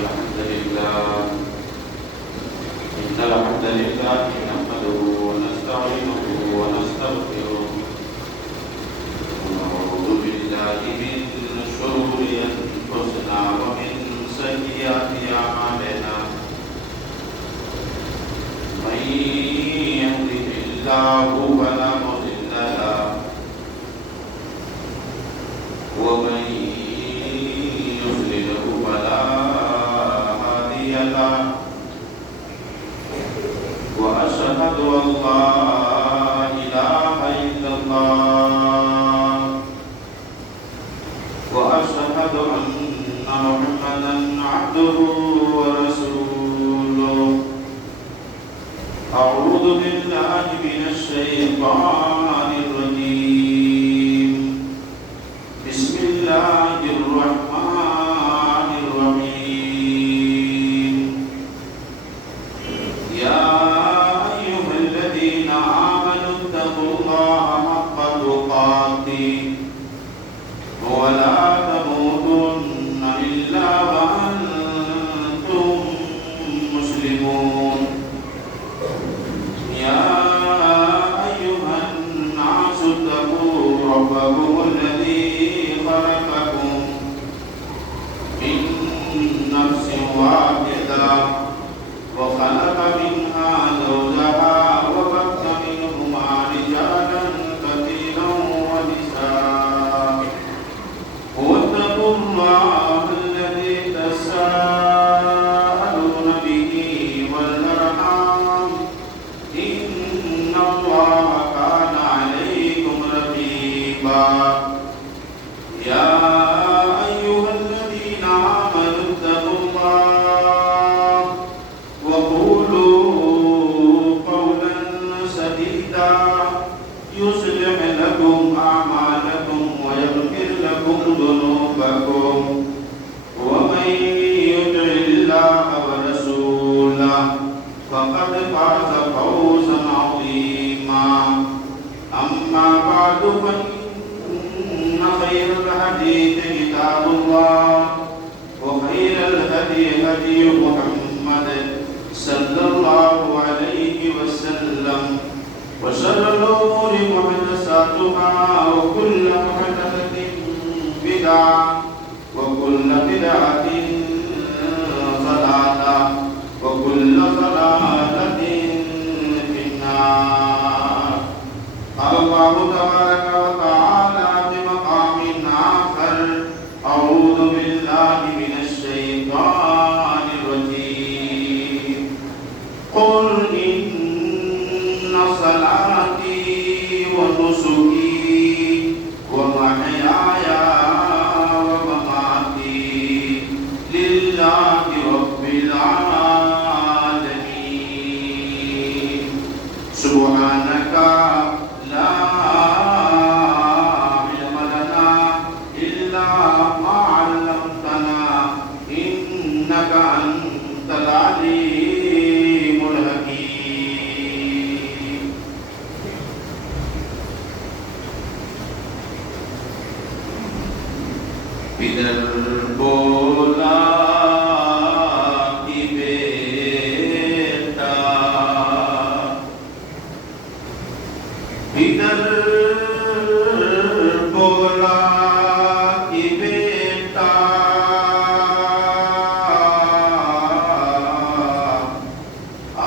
الحمد لله نحمده ونستعينه ونستغفره ونعوذ بالله من شرور أنفسنا ومن سيئات أعمالنا من يهده الله فلا مضل له ومن يضلله فلا هادي له وأشهد أن لا إله إلا الله وأشهد أن محمدا عبده ورسوله أعوذ بالله من الشيطان الرجيم بسم الله الرحمن الرحيم يا أيها الذين آمنوا اتقوا الله حق تقاته ولا تموتن إلا وأنتم مسلمون يا أيها الناس اتقوا ربكم الذي خلقكم من نفس واحدة وخلق منها زوجها وبث منهما رجالا كثيرا ونساء واتقوا الله الذي تساءلون به والأرحام إن الله كان عليكم رقيبا يا أيها الذين آمنوا اتقوا الله وقولوا قولا سديدا يصلح لكم أعمالكم ويغفر لكم ذنوبكم ومن يطع الله ورسوله فقد فاز فوزا عظيما أما بعد فإن خير الحديث كتاب الله وخير الهدي هدي محمد صلى الله عليه وسلم وشر الأمور محدثاتها وكل محدثة بدعة وكل بدعة ضلالة وكل ضلالة في النار. قال الله تبارك وتعالى في مقام آخر أعوذ بالله من الشيطان الرجيم قل إن صلاتي ونسكي ومحياي ومماتي لله رب العالمين سبحانك لا علم لنا إلا ما علمتنا إنك أنت العليم الحكيم. Bidar bola ki beta Bidar bola ki beta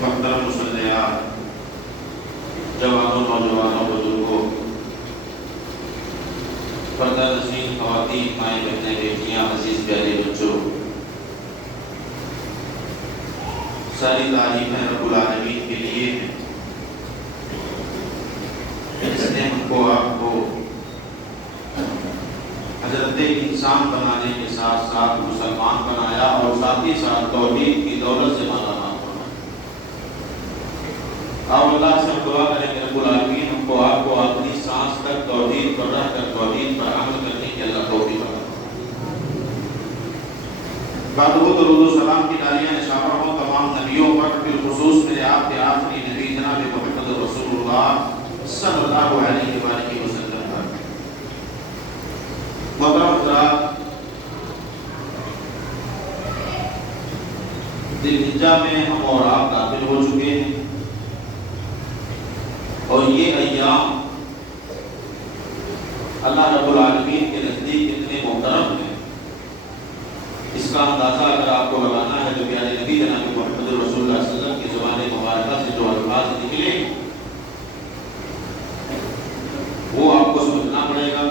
محترم مسلمان جوانوں نوجوانوں بزرگوں پردہ نشین خواتین مائیں بہنیں بیٹیاں عزیز پیارے بچوں ساری تعریفیں رب العالمین کے لیے ہیں جس نے ہم کو آپ کو حضرت انسان بنانے کے ساتھ ساتھ مسلمان بنایا اور ساتھ ہی ساتھ توحید کی دولت سے مالا مال بنایا. اور اللہ سے ہم دعا کریں کہ رب العالمین ہم کو آپ کو آخری سانس تک توحید بعد وہ درود و سلام کی ڈالیاں نثار ہوں تمام نبیوں پر، بالخصوص میرے آپ کے آخری نبی جناب محمد رسول اللہ صلی اللہ علیہ وآلہ وسلم پر۔ محترم حضرات، ذی الحجہ میں ہم اور آپ داخل ہو چکے ہیں، اور یہ ایام اللہ رب العالمین کے نزدیک اتنے محترم ہیں، اس کا اندازہ اگر آپ کو لگانا ہے تو پیارے نبی جناب محمد رسول اللہ صلی اللہ علیہ وسلم کی زبان مبارکہ سے جو الفاظ نکلے وہ آپ کو سمجھنا پڑے گا۔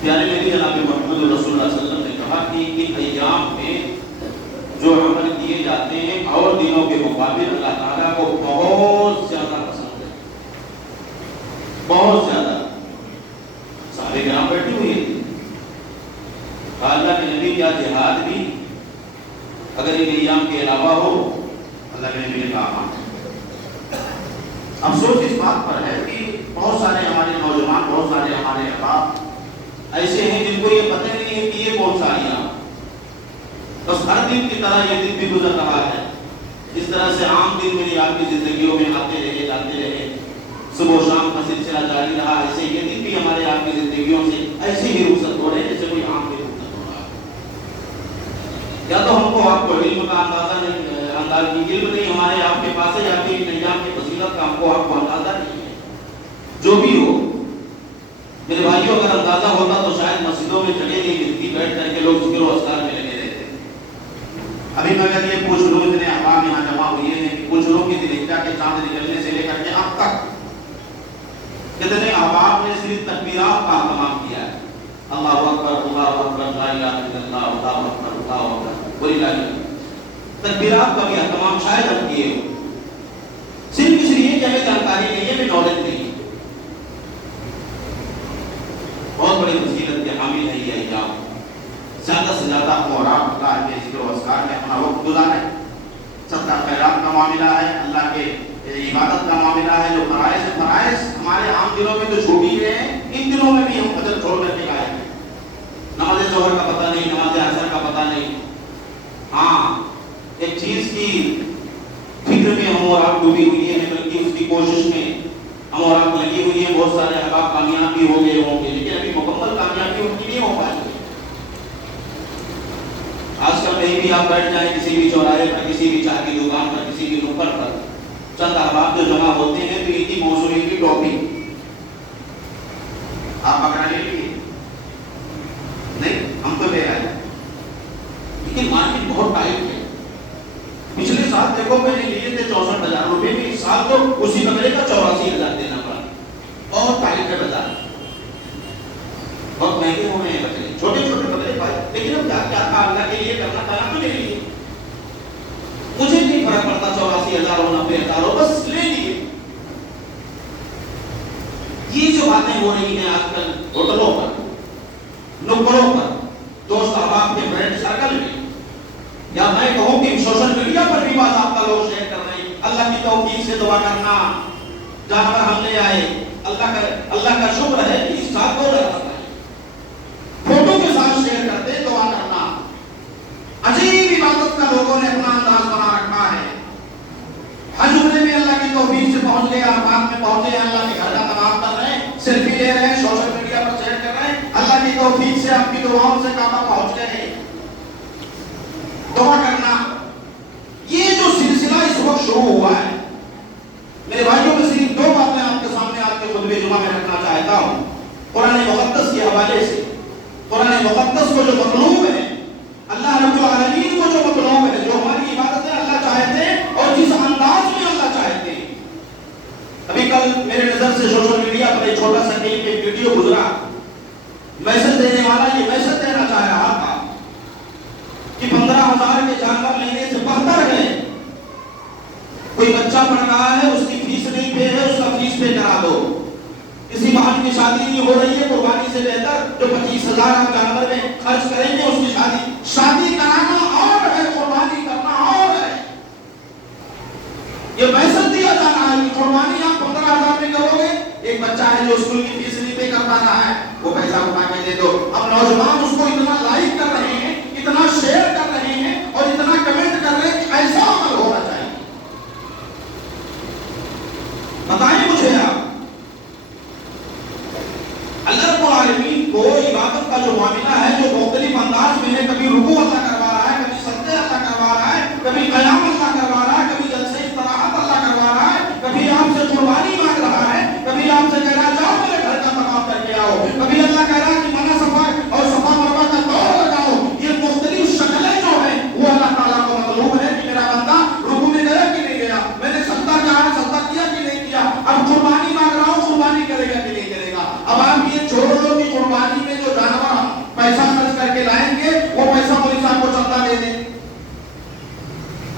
پیارے نبی جناب محمد رسول اللہ صلی اللہ علیہ وسلم نے کہا کہ ان ایام میں جو عمل کیے جاتے ہیں اور دنوں کے مقابل اللہ تعالیٰ کو بہت زیادہ پسند ہے، بہت زیادہ۔ صحابہ کرام بیٹھی ہوئی ہے، اللہ کے نبی کیا جہاد بھی اگر ان ایام کے علاوہ ہو؟ اللہ کے نبی نے کہا۔ افسوس اس بات پر ہے کہ بہت سارے ہمارے نوجوان، بہت سارے ہمارے احباب ایسے ہیں جن کو یہ پتہ نہیں ہے کہ یہ کون سا ایام، بس ہر دن کی طرح یہ دن بھی گزر رہا ہے، جس طرح سے عام دن میری آپ کی زندگیوں میں آتے رہے جاتے رہے، صبح و شام کا سلسلہ جاری رہا، ایسے یہ دن بھی ہمارے آپ کی زندگیوں سے ایسے ہی رخصت ہو رہے ہیں جیسے کوئی عام دن رخصت ہو رہا ہے۔ یا تو ہم کو آپ کو علم کا اندازہ نہیں، انداز کی علم نہیں ہمارے آپ کے پاس ہے، یا پھر ان ایام کی فضیلت کا ہم کو آپ کو اندازہ نہیں ہے۔ جو بھی ہو میرے بھائیوں، اگر اندازہ ہوتا تو شاید مسجدوں میں جگہ نہیں ملتی، بیٹھ کر کے لوگ ذکر و اذکار میں لگے رہتے۔ ابھی میں اگر یہ پوچھ لوں، اتنے احباب یہاں جمع ہوئے ہیں کہ پوچھ لوں کہ ذی الحجہ کے چاند نکلنے سے لے کر کے اب تک کتنے احباب نے صرف تکبیرات کا اہتمام کیا ہے؟ اللہ اکبر، اللہ اکبر، لا الہ الا اللہ، اللہ اکبر، اللہ اکبر، کوئی لا الہ۔ تکبیرات کا بھی اہتمام شاید ہم کیے ہو، صرف اس لیے کہ ہمیں جانکاری نہیں ہے، ہمیں نالج نہیں ہے۔ بہت بڑی فضیلت کے حامل ہے یہ ایام، زیادہ سے زیادہ اور آپ اللہ کے ذکر و اذکار میں اپنا وقت گزاریں۔ صدقہ خیرات کا معاملہ ہے، اللہ کے عبادت کا معاملہ ہے، جو فرائض ہمارے عام دنوں میں تو چھوٹی ہیں، ان دنوں میں بھی ہم فجر چھوڑ کر کے آئے ہیں۔ نماز ظہر کا پتہ نہیں، نماز عصر کا پتہ نہیں۔ ہاں، ایک چیز کی فکر میں ہم اور آپ ڈوبی ہوئی ہیں، بلکہ اس کی کوشش میں ہم اور آپ لگی ہوئی ہیں۔ بہت سارے احباب کامیاب بھی ہو گئے ہوں گے، لیکن ابھی مکمل کامیابی ان کی نہیں ہو پائی۔ آج کل کہیں بھی آپ بیٹھ جائیں، کسی بھی چوراہے پر، کسی بھی چائے کی دکان پر، کسی بھی نکڑ پر، چند احباب جو جمع ہوتے ہیں تو انہی موضوعی کی ٹاپک آپ پکڑا لے لیجیے، نہیں ہم تو لے آئے، لیکن مارکیٹ بہت ٹائٹ ہے۔ پچھلے سال دیکھو میں نے لیے تھے 64,000 روپے میں، اس سال تو اسی بکرے کا 84,000 دینا پڑا۔ بہت ٹائٹ ہے بازار، بہت مہنگے ہو رہے ہیں بکرے، چھوٹے چھوٹے بکرے پائے، لیکن اب کیا تھا اللہ کے لیے کرنا تھا تو لے لیے، مجھے نہیں فرق پڑتا 84,000 ہو 90,000 ہو، بس لے لیے۔ یہ جو باتیں ہو رہی ہیں آج کل ہوٹلوں پر، نکڑوں پر، دوست احباب کے فرینڈ سرکل میں، یا میں کہوں کہ سوشل میڈیا پر بھی بات آپ کا لوگ شیئر کر رہے ہیں، اللہ کی توفیق سے دعا کرنا، جہاں پر ہم لے آئے، اللہ کا شکر ہے کہ اس ساتھ کو رکھنا ہے، فوٹو کے ساتھ شیئر کرتے دعا کرنا، عجیب عبادت کا لوگوں نے اپنا انداز بنا رکھا ہے۔ حج عمرے میں اللہ کی توفیق سے پہنچ گئے، عرفات میں پہنچے، اللہ کے گھر کا تمام کر رہے ہیں، سیلفی لے رہے ہیں، سوشل میڈیا پر شیئر کر رہے ہیں، اللہ کی توفیق سے آپ کی دعاؤں سے کعبہ پہنچ گئے۔ دعا کرنا، یہ جو سلسلہ اس وقت شروع ہوا ہے، میرے بھائیوں میں صرف دو باتیں آپ کے سامنے آج کے خطبہ جمعہ میں رکھنا چاہتا ہوں۔ قرآن مقدس کے حوالے سے، قرآن مقدس کو جو مطلوب ہے، اللہ رب العالمین کو جو مطلوب ہے، جو ہماری عبادتیں اللہ چاہتے ہیں اور جس انداز میں اللہ چاہتے ہیں۔ ابھی کل میرے نظر سے سوشل میڈیا پر ایک چھوٹا سا کلپ ایک ویڈیو گزرا، میسج دینے والا یہ میسج دینا چاہ رہا تھا کہ 15,000 کے جانور لینے سے بہتر ہے کوئی بچہ پڑھ رہا ہے، اس کی فیس نہیں پے ہے، اس کا فیس پے کرا دو، کسی بہن کی شادی نہیں ہو رہی ہے، قربانی سے بہتر جو 25,000 آپ جانور میں خرچ کریں گے اس کی شادی کرانا اور ہے، قربانی کرنا اور ہے۔ یہ میسج دیا جا رہا ہے کہ قربانی آپ 15,000 میں کرو گے، ایک بچہ ہے جو اسکول کی فیس نہیں پے کر پا رہا ہے، وہ پیسہ اٹھا کے دے دو۔ اب نوجوان اس کو اتنا لائک کر رہے ہیں کہ اتنا شیئر کر رہے ہیں اور اتنا کمنٹ کر رہے ہیں کہ ایسا عمل ہونا چاہیے. بتائیں مجھے آپ اللہ رب العالمین کو عبادت کا جو معاملہ ہے جو مختلف انداز میں ہے، کبھی رکوع اللہ کروا رہا ہے، کبھی سجدے اللہ کروا رہا ہے، کبھی قیام اللہ کروا رہا ہے، کبھی جلسے استراحت اللہ کروا رہا ہے، کبھی آپ سے قربانی مانگ رہا ہے، کبھی آپ سے کہہ رہا ہے جاؤ میرے گھر کا طواف کر کے آؤ، کبھی اللہ کہہ رہا ہے کہ منع صفا اور صفا مروہ کا دوڑ لگاؤ. یہ مختلف شکلیں جو ہیں وہ اللہ تعالیٰ کو مطلوب ہے کہ میرا بندہ رکوع میں گیا کہ نہیں گیا، میں نے سجدہ کیا کہ نہیں کیا، اب قربانی مانگ رہا ہوں قربانی کرے گا کہ نہیں کرے گا. اب آپ یہ چھوڑ دو کہ قربانی میں جو جانور ہم پیسہ خرچ کر کے لائیں گے وہ پیسہ مولوی صاحب کو چندہ دے دیں.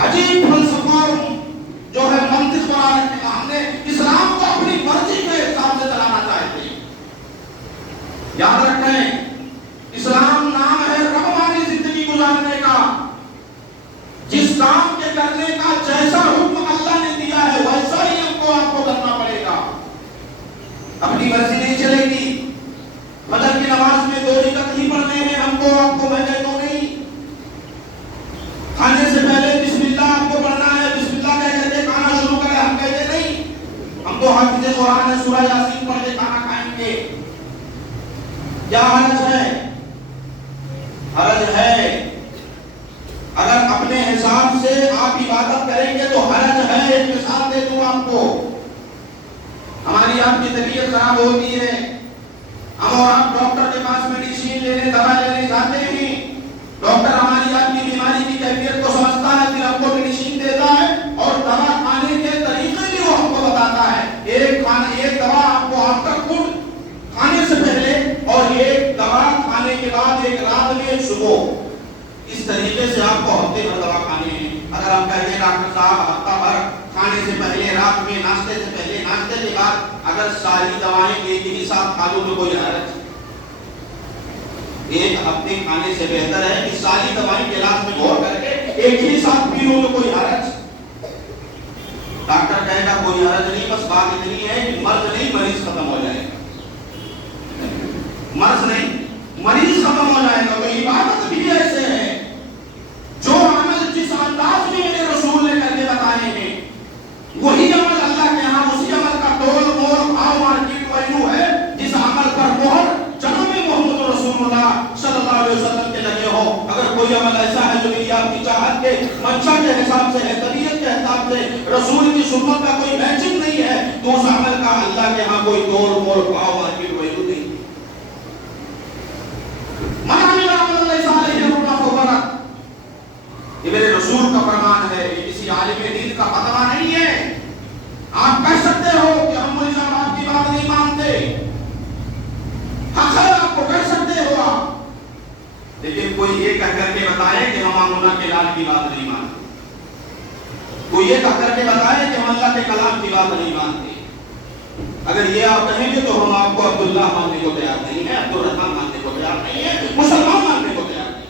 عجیب فلسفہ جو ہے منطق بنا رکھا. ہم نے اسلام کو اپنی مرضی کے حساب سے چلانا چاہتے ہیں. یاد رکھیں اسلام نام ہے رحمانی زندگی گزارنے کا. جس کام کے کرنے کا جیسا حکم اللہ نے دیا ہے ویسا ہی ہم کو آپ کو کرنا پڑے گا. اپنی مرضی نہیں چلے گی. فجر کی نماز میں 2 رکعت ہی پڑھنے ہیں ہم کو آپ کو بھیجے تو نہیں. کھانے سے پہلے بسم اللہ آپ کو پڑھنا ہے، بسم اللہ کہہ کے کھانا شروع کرے ہم کہتے نہیں. ہم تو حافظ قرآن ہے سورہ یاسین پڑھ کے کھانا کھائیں گے. کیا حرج ہے؟ حرج ہے. اگر اپنے حساب سے آپ عبادت کریں گے تو حرج ہے. ایک مثال دے دوں آپ کو. ہماری آپ کی طبیعت خراب ہوتی ہے، ہم اور آپ ڈاکٹر کے پاس میڈیسین لینے دوا لینے جاتے ہیں. ڈاکٹر ہماری آپ کی بیماری کی کیفیت کو سمجھتا ہے، پھر ہم کو میڈیسین دیتا ہے اور دوا کھانے کے طریقے بھی وہ ہم کو بتاتا ہے. ایک دوا آپ کو آفٹر فوڈ کھانے سے پہلے اور ایک دوا کھانے کے بعد، ایک رات میں ایک صبح. اس طریقے سے آپ کو ہفتے بھر دوا کھانے ہیں. اگر ہم کہتے ہیں ڈاکٹر صاحب ہفتہ بھر کھانے سے پہلے، رات میں ناشتے سے پہلے، ناشتے کے بعد اگر ساری دوائیں ایک ہی ساتھ کھا لو تو کوئی حرج. ایک ہفتے کھانے سے بہتر ہے کہ ساری دوائیں کے علاج میں غور کر کے ایک ہی ساتھ پی لو تو کوئی حرج. ڈاکٹر کہے گا کوئی حرج نہیں، بس بات اتنی ہے کہ مرض نہیں مریض ختم ہو جائے گا. مرض نہیں مریض ختم ہو جائے گا. تو عبادت بھی ایسے ہے. جو عمل جس انداز میں میرے رسول نے کر کے بتائے ہیں وہی عمل اللہ کے یہاں اسی عمل کا تول مول بھاؤ مارکیٹ ویلو ہے جس عمل پر مہر جناب محمد رسول اللہ صلی اللہ علیہ وسلم کے لگے ہو. اگر کوئی عمل ایسا ہے جو میری آپ کی چاہت کے منشا کے حساب سے ہے، طبیعت کے حساب سے رسول کی سنت کا کوئی میچنگ نہیں ہے تو اس عمل کا اللہ کے ہاں کوئی تول مول بھاؤ مارکیٹ ویلو نہیں. یہ میرے رسول کا فرمان ہے، یہ کسی عالم دین کا فتویٰ نہیں ہے. آپ کہہ سکتے ہو کہ ہم مولوی صاحب آپ کی بات نہیں مانتے، حق ہے آپ کو کہہ سکتے ہو آپ. لیکن کوئی یہ کہہ کر کے بتائے کہ ہم آمنہ کے لال کی بات نہیں مانتے. کوئی یہ کہہ کر کے بتائے کہ ہم اللہ کے کلام کی بات نہیں مانتے. اگر یہ آپ کہیں گے تو ہم آپ کو عبداللہ ماننے کو تیار نہیں ہے، عبدالرحمن ماننے کو تیار نہیں ہے، مسلمان ماننے کو تیار نہیں.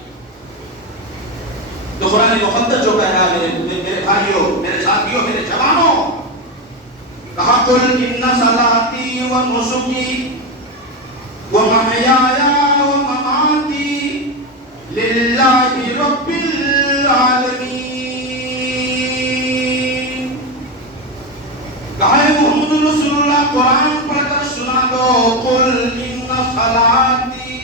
تو قرآن مقدس جو کہہ رہا ہے میرے بھائیوں، میرے ساتھیوں، میرے جوانوں، کہا قل ان صلاتی و نسکی و محیایا و مماتی للہ رب العالمین. کہا محمد رسول اللہ قرآن پڑھ کر سنا دو. قل ان صلاتی،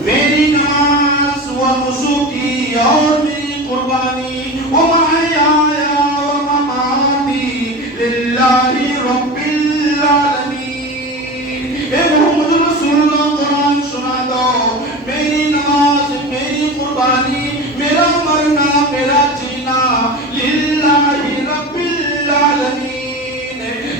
میری نماز، و نسکی، اور میری قربانی، و محیایا و مماتی للہ رب العالمین. اے محمد رسول اللہ قرآن سنا دو. میری نماز، میری قربانی، میرا مرنا، میرا جینا للہ رب العالمین،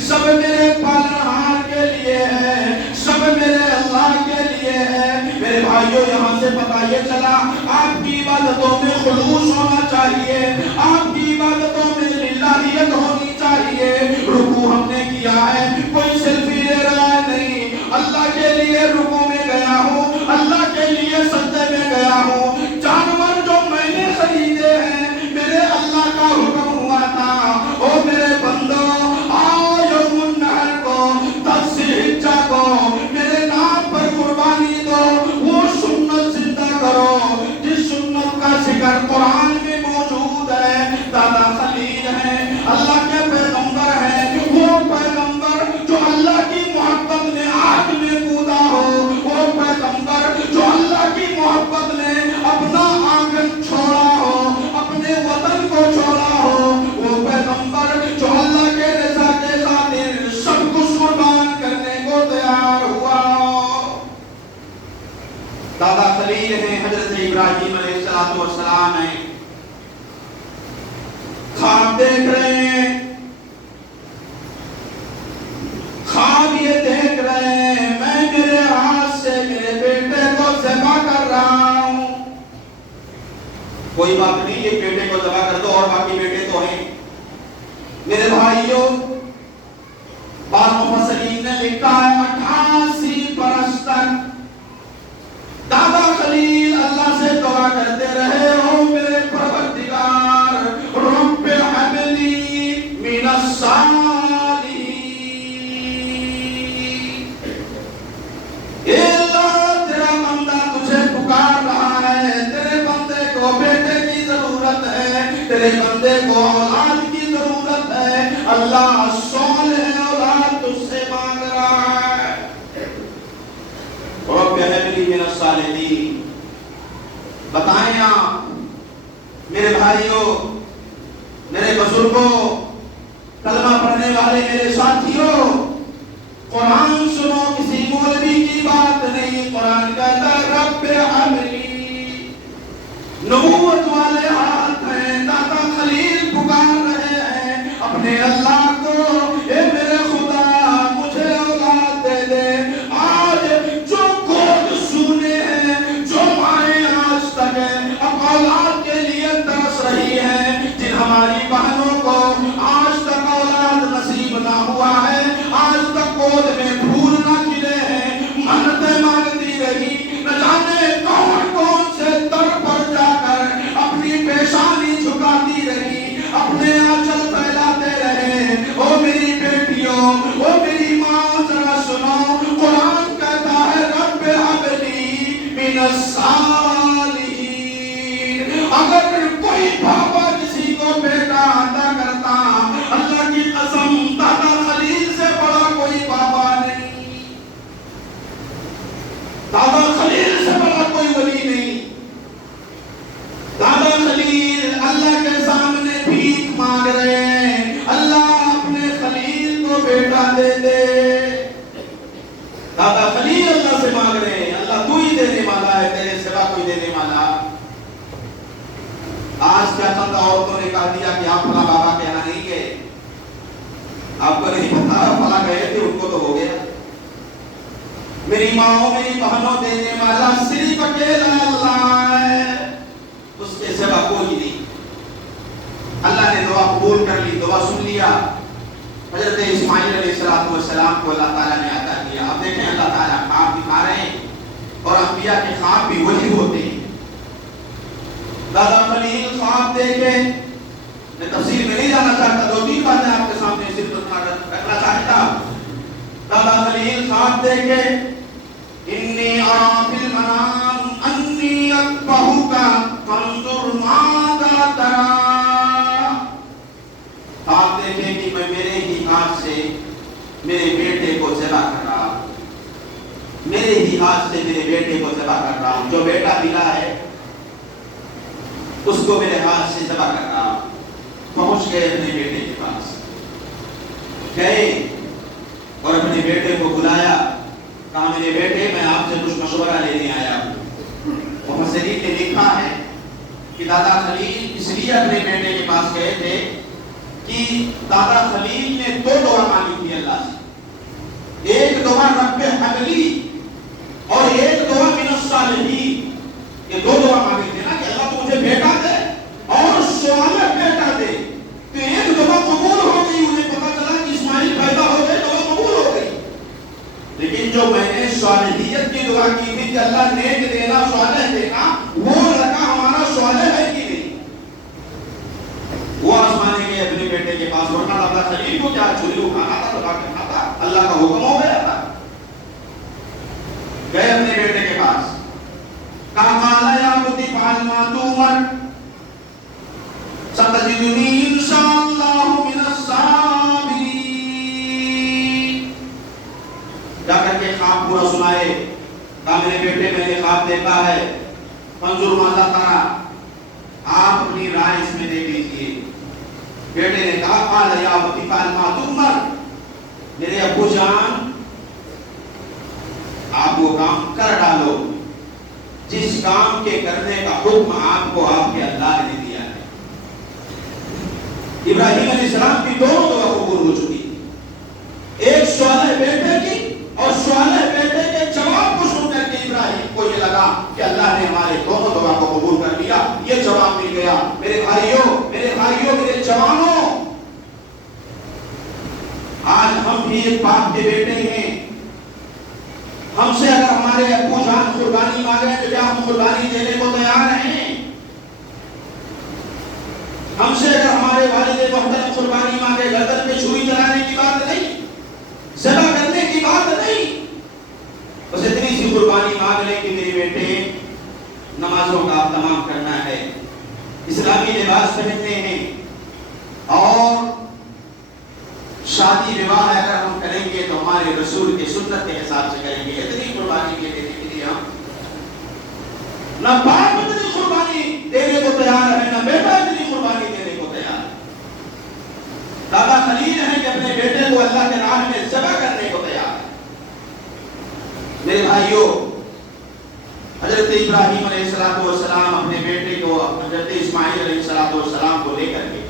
سب میرے پالنہار کے لیے ہے، سب میرے اللہ کے لیے ہے. میرے بھائیوں یہاں سے پتہ یہ چلا آپ کی عبادتوں میں خلوص ہونا چاہیے، آپ کی عبادتوں میں للہیت ہونی چاہیے. رکوع ہم نے کیا ہے، کوئی سیلفی لے رہا ہے نہیں. اللہ کے لیے رکوع میں گیا ہوں، اللہ کے لیے سجدے میں گیا ہوں. جانور جو میں نے خریدے ہیں میرے اللہ کا حکم ہوا تھا، او میرے بندوں آؤ یوم النحر کو، 10 ذی الحجہ کو میرے نام پر قربانی دو. وہ سنت زندہ کرو خلیل ہیں حضرت ابراہیم علیہ السلام ہیں. خواب دیکھ رہے ہیں, خواب یہ دیکھ رہے ہیں میں میرے ہاتھ سے میرے بیٹے کو ذبح کر رہا ہوں. کوئی بات نہیں, یہ بیٹے کو ذبح کر دو اور باقی بیٹے تو ہیں. میرے بھائیوں, بعض مفسرین نے لکھا ہے 88 برس تک دادا خلیل اللہ سے دعا کرتے رہے, او میرے پروردگار رب ہب لی من الصالحین, اے اللہ تیرا بندہ تجھے پکار رہا ہے, تیرے بندے کو بیٹے کی ضرورت ہے, تیرے بندے کو اولاد کی ضرورت ہے, اللہ صالح اولاد تجھ سے مانگ رہا ہے. رب ہب لی من الصالحین. بتائیں آپ میرے بھائیوں, میرے بزرگوں, کلمہ پڑھنے والے میرے ساتھیوں, قرآن سنو, کسی مولوی کی بات نہیں. قرآن کہتا ہے رب ہب لی, نبوت والے ہاتھ ہیں. دادا خلیل پکار رہے ہیں اپنے اللہ کو, اے میرے خدا مجھے اولاد دے دے. آج جو گود سونے ہیں, جو مائیں آج تک ہیں اب اولاد کے لیے ترس رہی ہیں, جن ہماری بہنوں کو آج تک اولاد نصیب نہ ہوا ہے, آج تک گود میں پھول نہ کھلے ہیں, منتیں مانگتی رہی, نہ جانے کون کون سے در پر جا کر اپنی پیشانی جھکاتی رہی, اپنے آنچل پھیلاتے رہے. او میری بیٹیوں, او میری ماں, ذرا سنو, قرآن کہتا ہے رب ہب لی من الصالحین. اگر کوئی بابا کسی کو بیٹا عطا کرتا, اللہ کی قسم دادا خلیل سے بڑا کوئی بابا نہیں, دادا خلیل سے بڑا کوئی ولی نہیں. دادا خلیل اللہ کے سامنے بھیک مانگ رہے ہیں, اللہ اپنے خلیل کو بیٹا دے دے. دادا خلیل اللہ سے مانگ رہے ہیں, اللہ تو ہی دینے والا ہے, تیرے سوا کوئی دینے والا. آج کیا چند عورتوں نے کہہ دیا کہ آپ فلاں بابا کے یہاں نہیں گئے, آپ کو نہیں پتا فلاں گئے تھے, ان کو تو ہو گیا. میری ماں میری بہنوں, دینے والا صرف اکیلا اللہ ہے, اس کے سوا کوئی نہیں. اللہ نے دعا قبول کر لی, دعا سن لیا. حضرت اسماعیل علیہ السلام کو اللہ تعالیٰ نے عطا کیا. اب دیکھیں اللہ تعالیٰ خواب دکھا رہے ہیں, اور انبیاء کے خواب بھی وہی ہوتے ہیں. دادا خلیل خواب دیکھے, میں تفصیل میں نہیں جانا چاہتا, 2-3 باتیں آپ کے سامنے صرف رکھنا چاہتا. دادا خلیل خواب دیکھے, انی ارا فی المنام انی اذبحک فانظر ماذا تری. خواب دیکھے کہ میں میرے ہی ہاتھ سے میرے بیٹے کو ذبح کر رہا ہوں, میرے ہی ہاتھ سے میرے بیٹے کو ذبح کر رہا ہوں. جو بیٹا ملا ہے اس کو میرے ہاتھ سے ذبح کر رہا ہوں. پہنچ گئے اپنے بیٹے کے پاس, گئے اور اپنے بیٹے کو بلایا, کہا میرے بیٹے میں آپ سے کچھ مشورہ لینے آیا ہوں. مفسرین نے لکھا ہے کہ دادا خلیل اس لیے اپنے بیٹے کے پاس گئے تھے کہ دادا خلیل نے 2 دعا مانگی تھی اللہ سے. ایک دعا رب ہب لی اور ایک دعا من الصالحین. یہ 2 دعا مانگی تھی نا کہ اللہ تو مجھے بیٹا دے اور صالح بیٹا دے. تو ایک دعا قبول ہو گئی, انہیں پتا چلا کہ اسماعیل پیدا ہو گئے, دعا قبول ہو گئی. لیکن جو میں نے صالحیت کی دعا کی تھی کہ اللہ نیک دینا, صالح دینا, وہ لڑکا ہمارا صالح ہے کہ نہیں, وہ آزمانے گئے اپنے بیٹے کے پاس. ورنہ دادا خلیل کو کیا چھری کھانا تھا, دبا کے کھاتا, اللہ کا حکم ہو گیا تھا. گئے اپنے بیٹے کے پاس, کہا قال یا بنی افعل ما تؤمر ستجدنی انشاءاللہ من الصابرین. جا کر کے خواب پورا سنائے, کہا میرے بیٹے میں نے خواب دیکھا ہے, فانظر ماذا تری, آپ اپنی رائے اس میں دے دیجئے. بیٹے نے کہا قال یا بنی افعل ما تؤمر, میرے ابو جان آپ وہ کام کر ڈالو جس کام کے کرنے کا حکم آپ کو آپ کے اللہ نے دیا ہے۔ ابراہیم علیہ السلام کی دونوں دعا قبول ہو چکی، ایک صالح بیٹے کی اور صالح بیٹے کے جواب کو سن کر کے ابراہیم کو یہ لگا کہ اللہ نے ہمارے دونوں دعا کو قبول کر لیا، یہ جواب مل گیا۔ میرے بھائیوں میرے جوانوں، آج ہم بھی ایک باپ کے بیٹے ہیں، ہم سے اگر ہمارے ابو جان قربانی مانگے تو کیا ہم قربانی دینے کو تیار ہیں؟ ہم سے اگر ہمارے والد محترم قربانی مانگے، گردن پہ چھری چلانے کی بات نہیں، ذبح کرنے کی بات نہیں، بس اتنی سی قربانی مانگ لیں کہ میرے بیٹے نمازوں کا اہتمام کرنا ہے، اسلامی لباس پہننے ہیں، اور شادی وواہ اگر ہم کریں گے تو ہمارے رسول کے سنت کے حساب سے کریں گے۔ اتنی قربانی کے دینے کے لیے ہم نہ باپ اتنی قربانی دینے کو تیار ہے، نہ بیٹا اتنی قربانی دینے کو تیار ہے۔ دادا خلیل ہیں کہ اپنے بیٹے کو اللہ کے راہ میں ذبح کرنے کو تیار ہے۔ میرے بھائیوں، حضرت ابراہیم علیہ السلام اپنے بیٹے کو حضرت اسماعیل علیہ السلام کو لے کر کے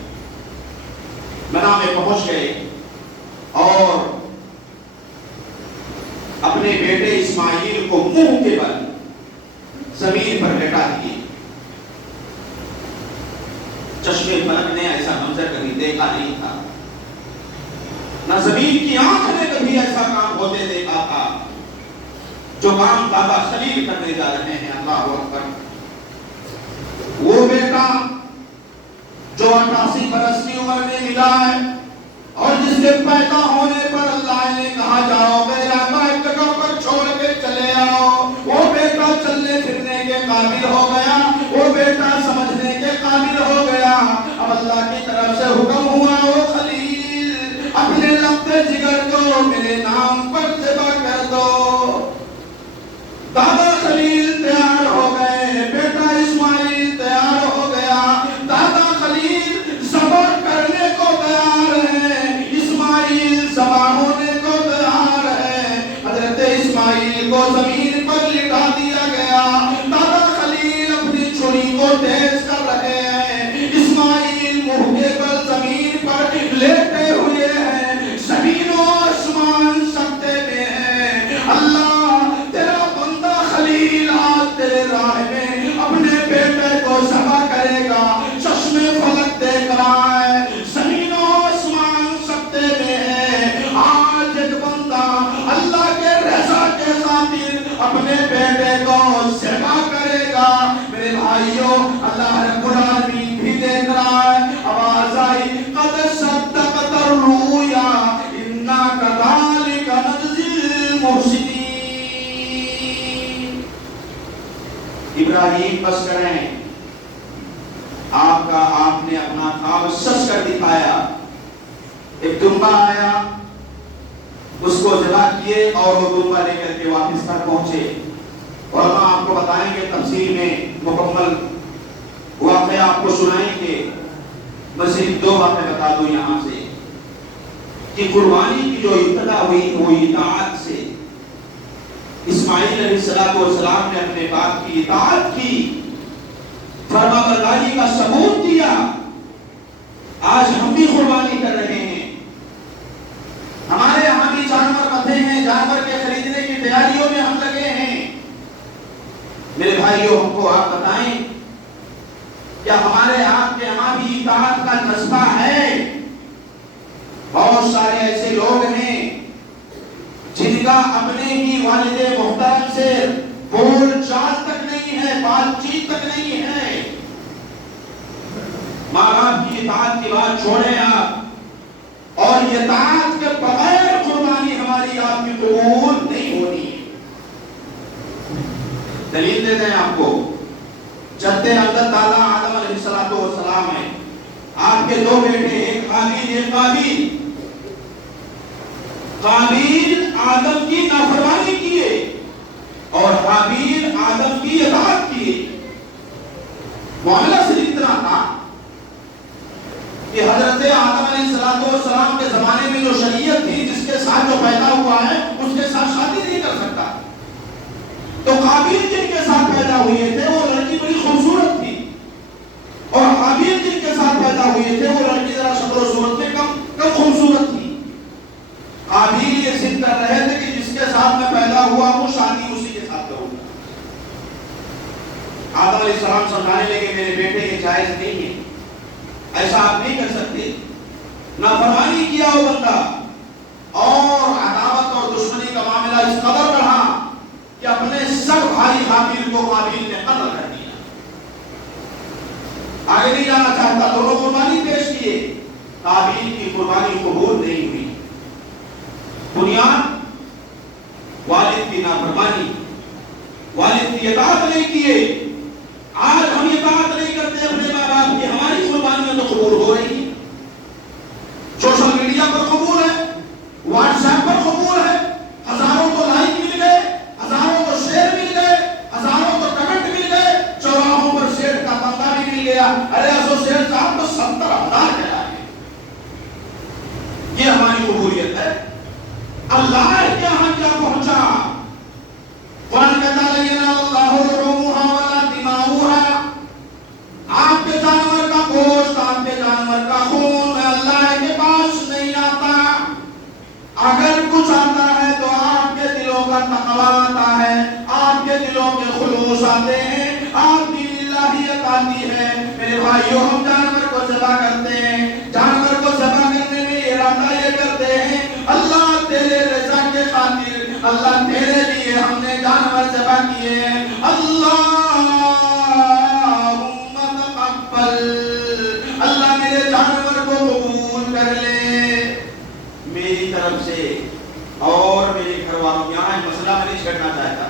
منا میں پہنچ گئے اور اپنے بیٹے اسماعیل کو منہ کے بل زمین پر لٹا دیے۔ چشمے فلک نے ایسا منظر کبھی دیکھا نہیں تھا، نہ زمین کی آنکھ نے کبھی ایسا کام ہوتے دیکھا تھا جو کام دادا خلیل کرنے جا رہے ہیں۔ اللہ اکبر! وہ بیٹا جو 88 برس کی عمر میں ملا ہے اور جس کے پیدا ہونے پر اللہ نے کہا جاؤ میرا ایک جگہ پر چھوڑ کے چلے آؤ، وہ بیٹا چلنے پھرنے کے قابل ہو گیا، وہ بیٹا سمجھنے کے قابل ہو گیا۔ اب اللہ کی طرف سے حکم ہوا، وہ خلیل اپنے لبتے جگر کو میرے نام پر ذبح کر دو۔ دادا خلیل تیار ہو گئے، بیٹا اسماعیل تیار ہو گیا، دادا خلیل ذبح کرنے کو تیار ہے، اسماعیل ذبح ہونے کو تیار ہے۔ حضرت اسماعیل کو زمین پر لٹا دیا گیا، دادا خلیل اپنی چھری کو تیز کر رہے ہیں، اسماعیل منہ کے بل زمین پر لیٹے ہوئے ہیں، زمین و آسمان سکتے میں ہیں۔ اللہ تیرا بندہ خلیل آج تیرے راہ میں اپنے بیٹے کو ذبح کرے گا، چشمے فلک دیکھ رہا ہے، زمین و آسمان سکتے میں ہے۔ آج ایک بندہ اللہ کے رضا کے خاطر اپنے بیٹے کو ذبح کرے گا۔ میرے بھائیوں، اللہ رب العالمین بھی دیکھ رہا ہے۔ آواز آئی قد صدقت الرؤیا انا کذالک نجزی المحسنین۔ ابراہیم بس کریں، آپ نے اپنا خواب سچ کر دکھایا۔ ایک دمبا آیا، اس کو ذبح کیے اور وہ دمبا لے کر کے واپس گھر پہنچے۔ اور ہم آپ کو بتائیں گے تفصیل میں، مکمل واقعہ آپ کو سنائیں گے۔ مزید 2 باتیں بتا دوں یہاں سے کہ قربانی کی جو ابتدا ہوئی وہ اطاعت سے۔ اسماعیل علیہ السلام نے اپنے باپ کی اطاعت کی، فرمانبرداری کا ثبوت دیا۔ آج ہم بھی قربانی کر رہے ہیں، ہمارے یہاں بھی جانور بندھے ہیں، جانور کے خریدنے کی تیاریوں میں ہم لگے ہیں۔ میرے بھائیوں، ہم کو آپ بتائیں کیا ہمارے آپ کے یہاں بھی اطاعت کا جذبہ ہے؟ بہت سارے ایسے لوگ ہیں جن کا اپنے ہی والد محترم سے بول چال تک نہیں ہے، بات چیت تک نہیں ہے۔ ماں باپ کی اطاعت کی بات چھوڑیں آپ، اور یہ اطاعت کے بغیر قربانی ہماری آپ کی قبول نہیں ہونی ہے۔ دلیل دے دیں آپ کو، جد اقدس دادا آدم علیہ السلام ہے، آپ کے 2 بیٹے، ایک قابیل ایک قابیل۔ قابیل آدم کی نافرمانی کیے اور قابیل آدم کی اطاعت کیے۔ معاملہ صرف اتنا تھا کہ حضرت آدم علیہ السلام کے زمانے میں جو شریعت تھی، جس کے ساتھ جو پیدا ہوا ہے اس کے ساتھ شادی نہیں کر سکتا، تو قابیل جن کے ساتھ پیدا ہوئے تھے وہ لڑکی بڑی خوبصورت تھی، اور حابیل جن کے ساتھ پیدا ہوئے تھے وہ لڑکی ذرا شکل و صورت میں کم خوبصورت تھی۔ قابیل یہ ضد کر رہے تھے کہ جس کے ساتھ میں پیدا ہوا ہوں شادی اسی کے ساتھ کروں گا۔ آدم علیہ السلام سمجھانے لگے میرے بیٹے یہ جائز نہیں ہے، ایسا آپ نہیں کر سکتے۔ نافرمانی کیا وہ بندہ، اور عداوت اور دشمنی کا معاملہ اس قدر بڑھا کہ اپنے سب بھائی حابیل کو قابیل نے قتل کر دیا۔ آگے نہیں جانا چاہتا، دونوں قربانی پیش کیے، قابیل کی قربانی قبول نہیں ہوئی۔ بنیاد والد کی نافرمانی، والد کی اطاعت نہیں کیے۔ آج ہم اطاعت نہیں کرتے اپنے ماں باپ کی، ہماری قربانیاں تو قبول ہو رہی ہیں، سوشل میڈیا پر قبول ہے، واٹس ایپ پر قبول ہے، ہزاروں کو لائک مل گئے، ہزاروں کو شیئر مل گئے، ہزاروں کو کمنٹ مل گئے، چوراہوں پر شیئر کا بندہ بھی مل گیا، ارے ایسوسیٹ صاحب تو 70,000 کے آئے۔ یہ ہماری قبولیت ہے۔ اللہ کے یہاں کیا پہنچا؟ قرآن کہتا ہے اللہ لحومها ولا دماؤها، آپ کے جانور کا گوشت، آپ کے جانور کا خون اللہ کے پاس نہیں آتا۔ اگر کچھ آتا ہے تو آپ کے دلوں کا تقویٰ آتا ہے، آپ کے دلوں کے خلوص آتے ہیں، آپ کی الہیت آتی ہے۔ میرے بھائیوں، ہم جانور کو ذبح کرتے ہیں، جانور کو ذبح کرنے میں ارادہ یہ کرتے ہیں اللہ تیرے رضا کے خاطر، اللہ تیرے لیے ہم نے جانور ذبح کیے ہیں، اللہم تقبل، اللہ میرے جانور کو قبول کر لے میری طرف سے اور میرے گھر والوں۔ یہاں ایک مسئلہ میں نہیں چھیڑنا چاہتا،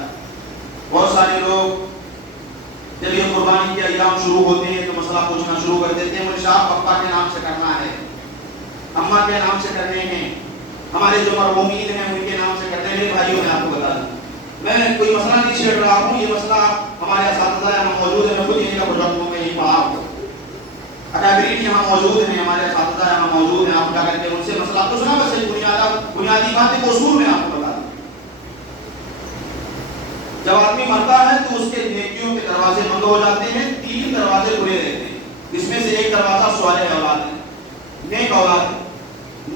بہت سارے لوگ جب یہ قربانی کے ایام شروع ہوتے ہیں تو مسئلہ پوچھنا شروع کر دیتے ہیں، مجھے صاحب پپا کے نام سے کرنا ہے، اماں کے نام سے کرنے ہیں، ہمارے جو مرحومین ہیں ان کے نام سے کرنے ہیں۔ میرے بھائیوں، میں آپ کو بتا دوں، میں کوئی مسئلہ نہیں چھیڑ رہا ہوں، یہ مسئلہ ہمارے اساتذہ یہاں موجود ہیں، میں خود یہیں کا پروجیکٹ ہوں، کہیں پڑھا ہوں، اکابرین یہاں موجود ہیں، ہمارے اساتذہ یہاں موجود ہیں، آپ جا کر کے ان سے مسئلہ پوچھنا، بس ایک بنیادی باتیں کو اصول میں آپ کو بتا دوں۔ جب آدمی مرتا ہے تو اس کے نیکیوں کے دروازے بند ہو جاتے ہیں، 3 دروازے کھلے رہتے ہیں، اس میں سے ایک دروازہ صالح اولاد ہے، نیک اولاد ہے۔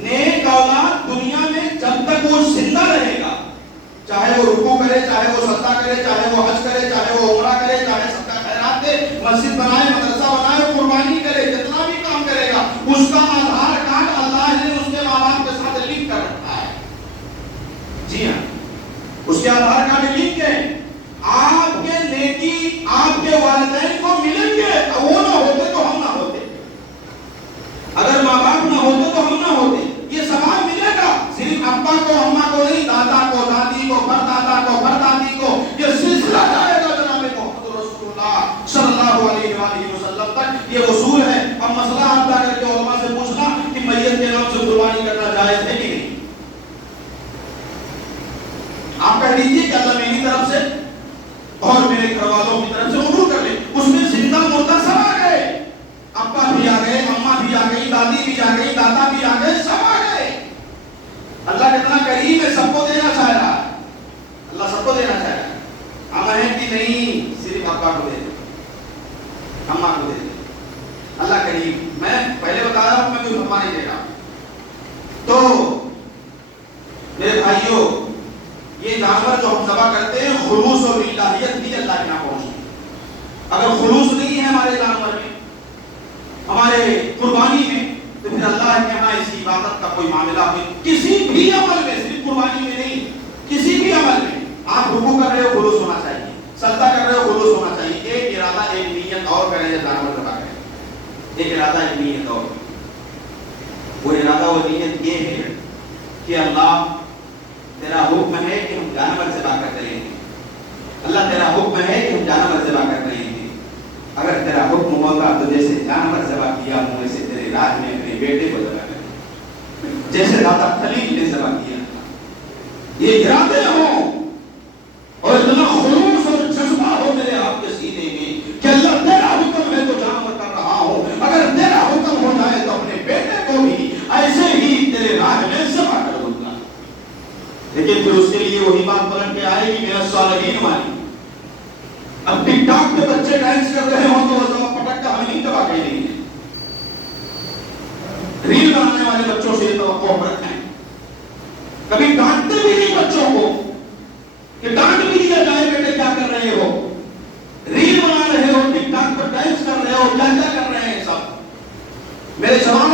نیک اولاد دنیا میں جب تک وہ زندہ رہے گا، چاہے وہ رکوع کرے، چاہے وہ سجدہ کرے، چاہے وہ حج کرے، چاہے وہ عمرہ کرے، چاہے صدقہ خیرات دے، مسجد بنائے، مدرسہ بنائے، قربانی کرے، جتنا بھی کام کرے گا، اس کا آدھار کارڈ اللہ نے اس کے ماں باپ کے ساتھ لنک کر رکھا ہے۔ جی ہاں، اس کے آدھار کارڈ لنک ہے۔ آپ کے نیکی آپ کے والدین کو ملیں گے، وہ نہ ہوتے تو ہم نہ ہوتے، اگر ماں باپ نہ ہوتے تو ہم نہ ہوتے، یہ ثواب ملے گا۔ صرف ابا کو اماں کو نہیں، دادا کو، دادی کو، پردادا کو، پردادی کو، یہ سلسلہ جائے گا جناب محمد رسول اللہ صلی اللہ علیہ وآلہ وسلم تک، یہ اصول ہے۔ اب مسئلہ آپ جا کر کے علماء سے پوچھنا کہ میت کے نام سے قربانی کرنا جائز ہے کہ نہیں، آپ کہہ دیجیے کہ اللہ میری طرف سے اور میرے گھر والوں کی طرف سے قبول کر لے، اس میں زندہ مردہ سب آ گئے، ابا بھی آ گئے، اماں بھی آ گئی، دادی بھی آ گئی، دادا بھی آ گئے، سب آ گئے۔ اللہ کتنا کریم ہے، سب کو دینا چاہ رہا ہے، اللہ سب کو دینا چاہ رہا ہے۔ ہم ہیں کہ نہیں صرف ابا کو دے دیں، اماں کو دے دیں، اللہ کریم۔ میں پہلے بتا رہا ہوں، میں کوئی فتویٰ نہیں دے رہا۔ تو میرے بھائیوں، یہ جانور جو ہم ذبح کرتے ہیں، خلوص اور الہیت بھی اللہ کے یہاں پہنچتی ہے۔ اگر خلوص نہیں ہے ہمارے جانور میں، ہمارے قربانی میں، تو پھر اللہ کے یہاں اس کی عبادت کا کوئی معاملہ بھی، کسی بھی عمل میں، صرف قربانی میں نہیں، کسی بھی عمل میں آپ رکوع کر رہے ہو، خلوص ہونا چاہیے، سجدہ کر رہے ہو، خلوص ہونا چاہیے، ایک ارادہ، ایک نیت اور کریں، جانور ذبح کریں، ایک ارادہ، ایک نیت اور۔ وہ ارادہ و نیت یہ ہے کہ اللہ تیرا حکم ہے کہ ہم جانور ذبح کر رہے ہیں، اللہ تیرا حکم ہے کہ ہم جانور ذبح کر رہے ہیں، اگر تیرا حکم ہوگا تو جیسے جانور ذبح کیا ہوں ویسے تیرے راج میں اپنے بیٹے کو ذبح کریں، جیسے دادا خلیل نے ذبح کیا۔ یہ ارادے ہوں اور اتنا خلوص اور جذبہ ہو میرے آپ کے سینے میں کہ اللہ تیرا حکم ہے تو جانور کر رہا ہوں، اگر تیرا حکم ہو جائے تو اپنے بیٹے کو بھی ایسے ہی تیرے راج میں ذبح کر دوں گا۔ لیکن پھر اس کے لیے وہی بات پلٹ کے آئے گی، میرا صالحین والی، کے بچے ڈانس کر رہے ہوں تو پٹک کا ہمیں نہیں تباہ کہی نہیں ہے. ریل بنانے والے بچوں سے یہ توقع رکھیں. کبھی ڈانٹتے بھی نہیں بچوں کو کہ ڈانٹ بھی دیا جائے بیٹے کیا کر رہے ہو, ریل بنا رہے ہو, ٹک ٹاک پر ڈانس کر رہے ہو, کیا کیا